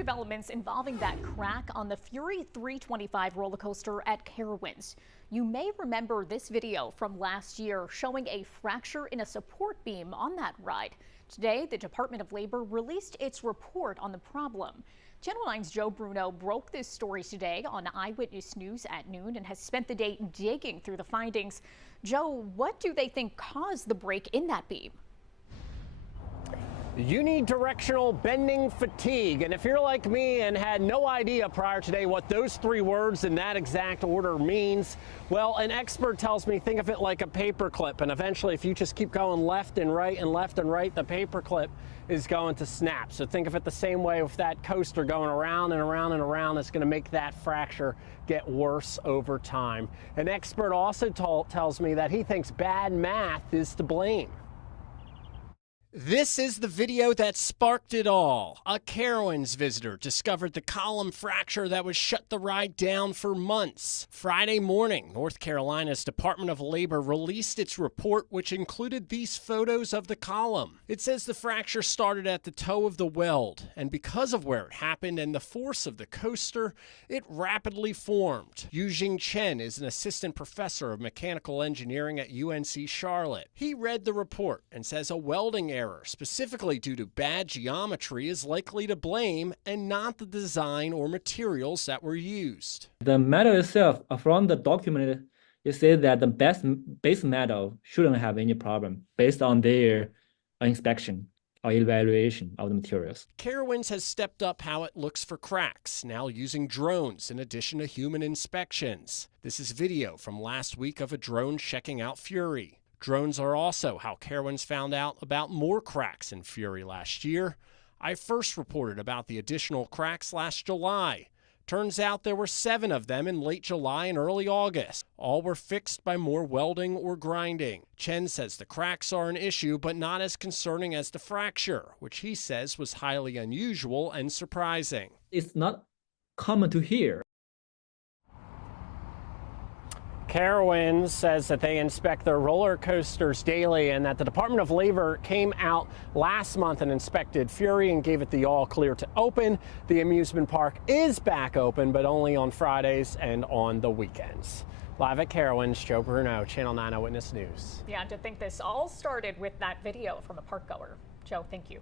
developments involving that crack on the Fury 325 roller coaster at Carowinds. You may remember this video from last year showing a fracture in a support beam on that ride. Today, the Department of Labor released its report on the problem. Channel 9's Joe Bruno broke this story today on Eyewitness News at noon and has spent the day digging through the findings. Joe, what do they think caused the break in that beam? Unidirectional bending fatigue. And if you're like me and had no idea prior today what those three words in that exact order means, well, an expert tells me think of it like a paper clip. And eventually, if you just keep going left and right, the paper clip is going to snap. So think of it the same way with that coaster going around and around and around. It's going to make that fracture get worse over time. An expert also tells me that he thinks bad math is to blame. This is the video that sparked it all. A Carowinds visitor discovered the column fracture that would shut the ride down for months. Friday morning, North Carolina's Department of Labor released its report, which included these photos of the column. It says the fracture started at the toe of the weld, and because of where it happened and the force of the coaster, it rapidly formed. Yujing Chen is an assistant professor of mechanical engineering at UNC Charlotte. He read the report and says a welding error, specifically due to bad geometry, is likely to blame and not the design or materials that were used. The metal itself, from the document, it says that the base metal shouldn't have any problem based on their inspection or evaluation of the materials. Carowinds has stepped up how it looks for cracks, now using drones in addition to human inspections. This is video from last week of a drone checking out Fury. Drones are also how Carowinds found out about more cracks in Fury last year. I first reported about the additional cracks last July. Turns out there were 7 of them in late July and early August. All were fixed by more welding or grinding. Chen says the cracks are an issue, but not as concerning as the fracture, which he says was highly unusual and surprising. It's not common to hear. Carowinds says that they inspect their roller coasters daily and that the Department of Labor came out last month and inspected Fury and gave it the all clear to open. The amusement park is back open, but only on Fridays and on the weekends. Live at Carowinds, Joe Bruno, Channel 9 Eyewitness News. Yeah, to think this all started with that video from a park goer. Joe, thank you.